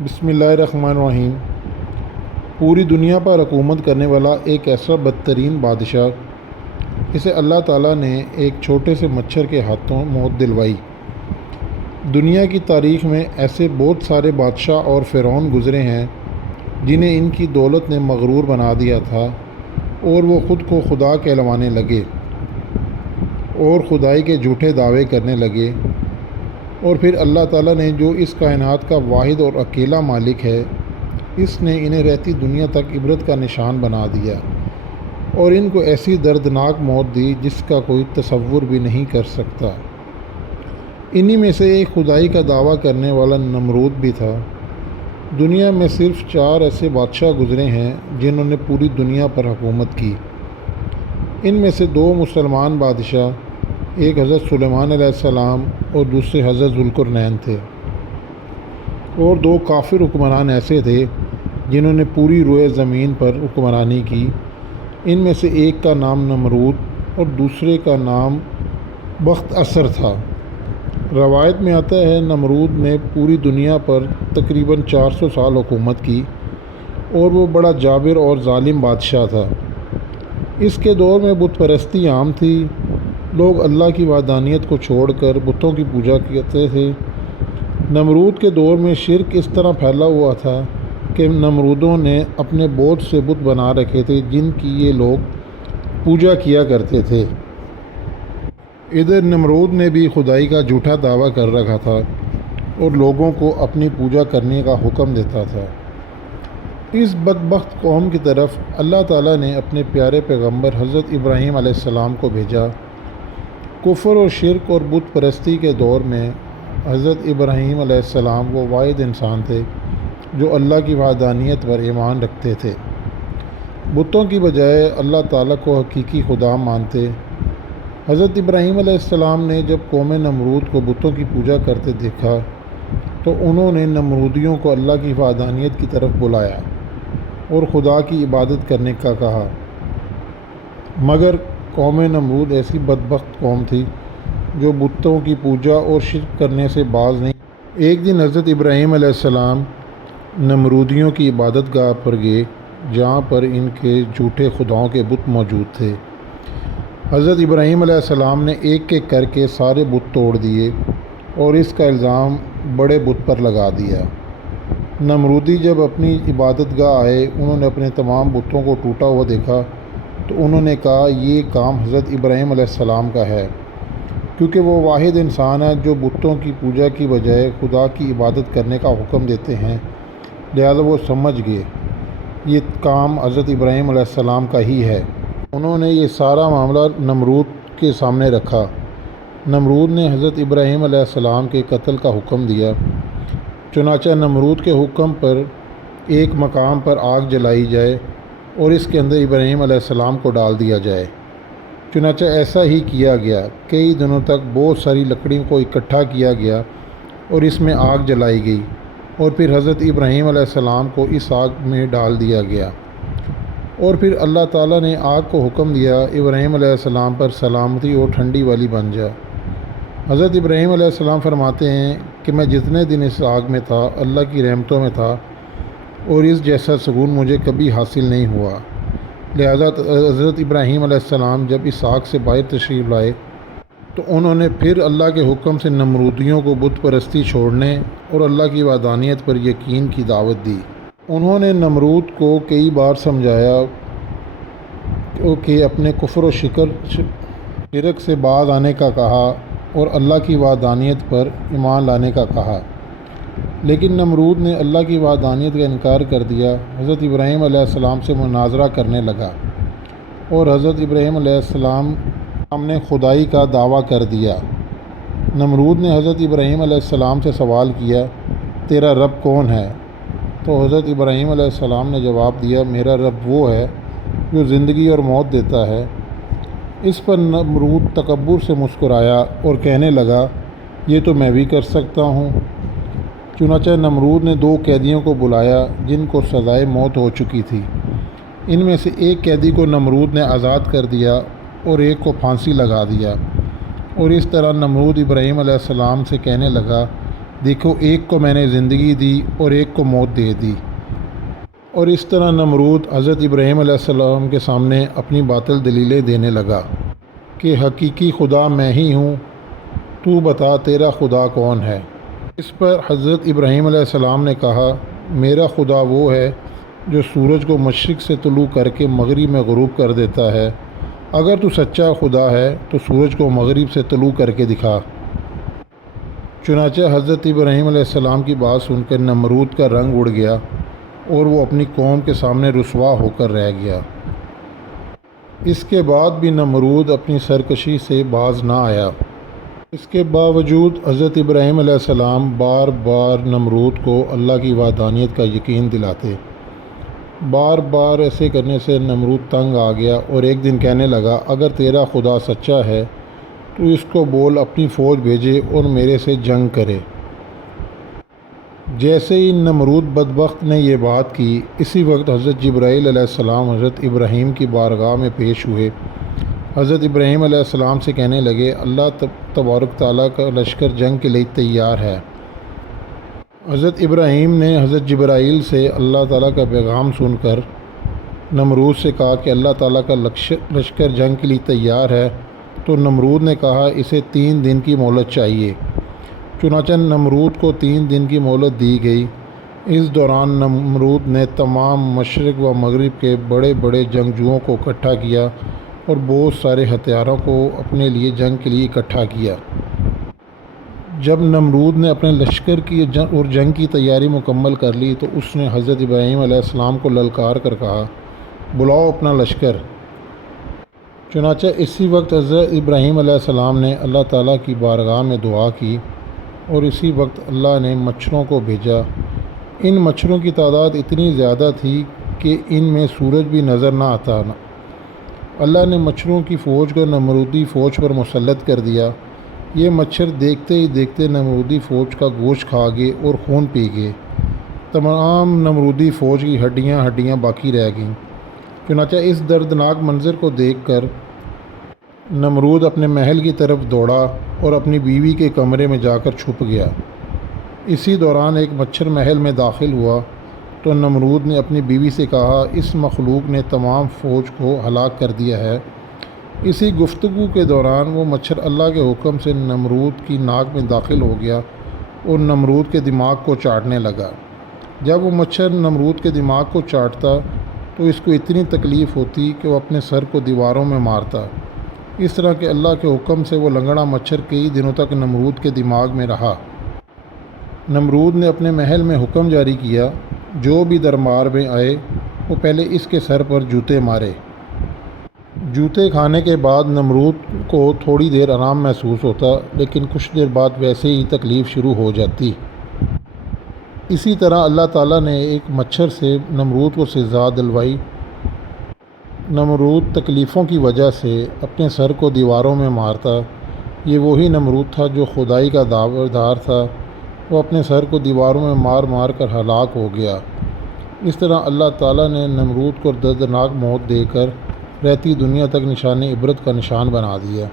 بسم اللہ الرحمن الرحیم۔ پوری دنیا پر حکومت کرنے والا ایک ایسا بدترین بادشاہ، اسے اللہ تعالیٰ نے ایک چھوٹے سے مچھر کے ہاتھوں موت دلوائی۔ دنیا کی تاریخ میں ایسے بہت سارے بادشاہ اور فرعون گزرے ہیں جنہیں ان کی دولت نے مغرور بنا دیا تھا اور وہ خود کو خدا کہلوانے لگے اور خدائی کے جھوٹے دعوے کرنے لگے، اور پھر اللہ تعالیٰ نے جو اس کائنات کا واحد اور اکیلا مالک ہے، اس نے انہیں رہتی دنیا تک عبرت کا نشان بنا دیا اور ان کو ایسی دردناک موت دی جس کا کوئی تصور بھی نہیں کر سکتا۔ انہی میں سے ایک خدائی کا دعویٰ کرنے والا نمرود بھی تھا۔ دنیا میں صرف 4 ایسے بادشاہ گزرے ہیں جنہوں نے پوری دنیا پر حکومت کی۔ ان میں سے 2 مسلمان بادشاہ، ایک حضرت سلیمان علیہ السلام اور دوسرے حضرت ذوالقرنین تھے، اور 2 کافر حکمران ایسے تھے جنہوں نے پوری روئے زمین پر حکمرانی کی۔ ان میں سے ایک کا نام نمرود اور دوسرے کا نام بخت اثر تھا۔ روایت میں آتا ہے نمرود نے پوری دنیا پر تقریباً 400 سال حکومت کی اور وہ بڑا جابر اور ظالم بادشاہ تھا۔ اس کے دور میں بت پرستی عام تھی۔ لوگ اللہ کی وحدانیت کو چھوڑ کر بتوں کی پوجا کرتے تھے۔ نمرود کے دور میں شرک اس طرح پھیلا ہوا تھا کہ نمرودوں نے اپنے بہت سے بت بنا رکھے تھے جن کی یہ لوگ پوجا کیا کرتے تھے۔ ادھر نمرود نے بھی خدائی کا جھوٹا دعویٰ کر رکھا تھا اور لوگوں کو اپنی پوجا کرنے کا حکم دیتا تھا۔ اس بدبخت قوم کی طرف اللہ تعالیٰ نے اپنے پیارے پیغمبر حضرت ابراہیم علیہ السلام کو بھیجا۔ کفر و شرک اور بت پرستی کے دور میں حضرت ابراہیم علیہ السلام وہ واحد انسان تھے جو اللہ کی وحدانیت پر ایمان رکھتے تھے، بتوں کی بجائے اللہ تعالیٰ کو حقیقی خدا مانتے۔ حضرت ابراہیم علیہ السلام نے جب قوم نمرود کو بتوں کی پوجا کرتے دیکھا تو انہوں نے نمرودیوں کو اللہ کی وحدانیت کی طرف بلایا اور خدا کی عبادت کرنے کا کہا، مگر قوم نمرود ایسی بدبخت قوم تھی جو بتوں کی پوجا اور شرک کرنے سے باز نہیں۔ ایک دن حضرت ابراہیم علیہ السلام نمرودیوں کی عبادت گاہ پر گئے جہاں پر ان کے جھوٹے خداؤں کے بت موجود تھے۔ حضرت ابراہیم علیہ السلام نے ایک ایک کر کے سارے بت توڑ دیے اور اس کا الزام بڑے بت پر لگا دیا۔ نمرودی جب اپنی عبادت گاہ آئے، انہوں نے اپنے تمام بتوں کو ٹوٹا ہوا دیکھا تو انہوں نے کہا یہ کام حضرت ابراہیم علیہ السلام کا ہے، کیونکہ وہ واحد انسان ہے جو بتوں کی پوجا کی بجائے خدا کی عبادت کرنے کا حکم دیتے ہیں، لہذا وہ سمجھ گئے یہ کام حضرت ابراہیم علیہ السلام کا ہی ہے۔ انہوں نے یہ سارا معاملہ نمرود کے سامنے رکھا۔ نمرود نے حضرت ابراہیم علیہ السلام کے قتل کا حکم دیا۔ چنانچہ نمرود کے حکم پر ایک مقام پر آگ جلائی جائے اور اس کے اندر ابراہیم علیہ السلام کو ڈال دیا جائے۔ چنانچہ ایسا ہی کیا گیا۔ کئی دنوں تک بہت ساری لکڑیوں کو اکٹھا کیا گیا اور اس میں آگ جلائی گئی، اور پھر حضرت ابراہیم علیہ السلام کو اس آگ میں ڈال دیا گیا، اور پھر اللہ تعالیٰ نے آگ کو حکم دیا ابراہیم علیہ السلام پر سلامتی اور ٹھنڈی والی بن جا۔ حضرت ابراہیم علیہ السلام فرماتے ہیں کہ میں جتنے دن اس آگ میں تھا اللہ کی رحمتوں میں تھا اور اس جیسا سکون مجھے کبھی حاصل نہیں ہوا۔ لہذا حضرت ابراہیم علیہ السلام جب اس آگ سے باہر تشریف لائے تو انہوں نے پھر اللہ کے حکم سے نمرودیوں کو بت پرستی چھوڑنے اور اللہ کی وحدانیت پر یقین کی دعوت دی۔ انہوں نے نمرود کو کئی بار سمجھایا کہ اپنے کفر و شرک سے باز آنے کا کہا اور اللہ کی وحدانیت پر ایمان لانے کا کہا، لیکن نمرود نے اللہ کی وحدانیت کا انکار کر دیا۔ حضرت ابراہیم علیہ السلام سے مناظرہ کرنے لگا اور حضرت ابراہیم علیہ السلام نے خدائی کا دعویٰ کر دیا۔ نمرود نے حضرت ابراہیم علیہ السلام سے سوال کیا تیرا رب کون ہے؟ تو حضرت ابراہیم علیہ السلام نے جواب دیا میرا رب وہ ہے جو زندگی اور موت دیتا ہے۔ اس پر نمرود تکبر سے مسکرایا اور کہنے لگا یہ تو میں بھی کر سکتا ہوں۔ چنانچہ نمرود نے 2 قیدیوں کو بلایا جن کو سزائے موت ہو چکی تھی۔ ان میں سے ایک قیدی کو نمرود نے آزاد کر دیا اور ایک کو پھانسی لگا دیا، اور اس طرح نمرود ابراہیم علیہ السلام سے کہنے لگا دیکھو ایک کو میں نے زندگی دی اور ایک کو موت دے دی۔ اور اس طرح نمرود حضرت ابراہیم علیہ السلام کے سامنے اپنی باطل دلیلیں دینے لگا کہ حقیقی خدا میں ہی ہوں، تو بتا تیرا خدا کون ہے؟ اس پر حضرت ابراہیم علیہ السلام نے کہا، میرا خدا وہ ہے جو سورج کو مشرق سے طلوع کر کے مغرب میں غروب کر دیتا ہے۔ اگر تو سچا خدا ہے تو سورج کو مغرب سے طلوع کر کے دکھا۔ چنانچہ حضرت ابراہیم علیہ السلام کی بات سن کر نمرود کا رنگ اڑ گیا اور وہ اپنی قوم کے سامنے رسوا ہو کر رہ گیا۔ اس کے بعد بھی نمرود اپنی سرکشی سے باز نہ آیا۔ اس کے باوجود حضرت ابراہیم علیہ السلام بار بار نمرود کو اللہ کی وحدانیت کا یقین دلاتے۔ بار بار ایسے کرنے سے نمرود تنگ آ گیا اور ایک دن کہنے لگا، اگر تیرا خدا سچا ہے تو اس کو بول اپنی فوج بھیجے اور میرے سے جنگ کرے۔ جیسے ہی نمرود بدبخت نے یہ بات کی، اسی وقت حضرت جبرائیل علیہ السلام حضرت ابراہیم کی بارگاہ میں پیش ہوئے۔ حضرت ابراہیم علیہ السلام سے کہنے لگے، اللہ تبارک تعالیٰ کا لشکر جنگ کے لیے تیار ہے۔ حضرت ابراہیم نے حضرت جبرائیل سے اللہ تعالیٰ کا پیغام سن کر نمرود سے کہا کہ اللہ تعالیٰ کا لشکر جنگ کے لیے تیار ہے، تو نمرود نے کہا اسے 3 دن کی مہلت چاہیے۔ چنانچہ نمرود کو 3 دن کی مہلت دی گئی۔ اس دوران نمرود نے تمام مشرق و مغرب کے بڑے بڑے جنگجوؤں کو اکٹھا کیا اور بہت سارے ہتھیاروں کو اپنے لیے جنگ کے لیے اکٹھا کیا۔ جب نمرود نے اپنے لشکر کی اور جنگ کی تیاری مکمل کر لی تو اس نے حضرت ابراہیم علیہ السلام کو للکار کر کہا، بلاؤ اپنا لشکر۔ چنانچہ اسی وقت حضرت ابراہیم علیہ السلام نے اللہ تعالیٰ کی بارگاہ میں دعا کی اور اسی وقت اللہ نے مچھروں کو بھیجا۔ ان مچھروں کی تعداد اتنی زیادہ تھی کہ ان میں سورج بھی نظر نہ آتا۔ اللہ نے مچھروں کی فوج کو نمرودی فوج پر مسلط کر دیا۔ یہ مچھر دیکھتے ہی دیکھتے نمرودی فوج کا گوشت کھا گئے اور خون پی گئے۔ تمام نمرودی فوج کی ہڈیاں باقی رہ گئیں۔ چنانچہ اس دردناک منظر کو دیکھ کر نمرود اپنے محل کی طرف دوڑا اور اپنی بیوی کے کمرے میں جا کر چھپ گیا۔ اسی دوران ایک مچھر محل میں داخل ہوا تو نمرود نے اپنی بیوی سے کہا، اس مخلوق نے تمام فوج کو ہلاک کر دیا ہے۔ اسی گفتگو کے دوران وہ مچھر اللہ کے حکم سے نمرود کی ناک میں داخل ہو گیا اور نمرود کے دماغ کو چاٹنے لگا۔ جب وہ مچھر نمرود کے دماغ کو چاٹتا تو اس کو اتنی تکلیف ہوتی کہ وہ اپنے سر کو دیواروں میں مارتا۔ اس طرح کہ اللہ کے حکم سے وہ لنگڑا مچھر کئی دنوں تک نمرود کے دماغ میں رہا۔ نمرود نے اپنے محل میں حکم جاری کیا، جو بھی دربار میں آئے وہ پہلے اس کے سر پر جوتے مارے۔ جوتے کھانے کے بعد نمرود کو تھوڑی دیر آرام محسوس ہوتا، لیکن کچھ دیر بعد ویسے ہی تکلیف شروع ہو جاتی۔ اسی طرح اللہ تعالیٰ نے ایک مچھر سے نمرود کو سزا دلوائی۔ نمرود تکلیفوں کی وجہ سے اپنے سر کو دیواروں میں مارتا۔ یہ وہی نمرود تھا جو خدائی کا دعویدار تھا۔ وہ اپنے سر کو دیواروں میں مار مار کر ہلاک ہو گیا۔ اس طرح اللہ تعالیٰ نے نمرود کو دردناک موت دے کر رہتی دنیا تک نشان عبرت کا نشان بنا دیا۔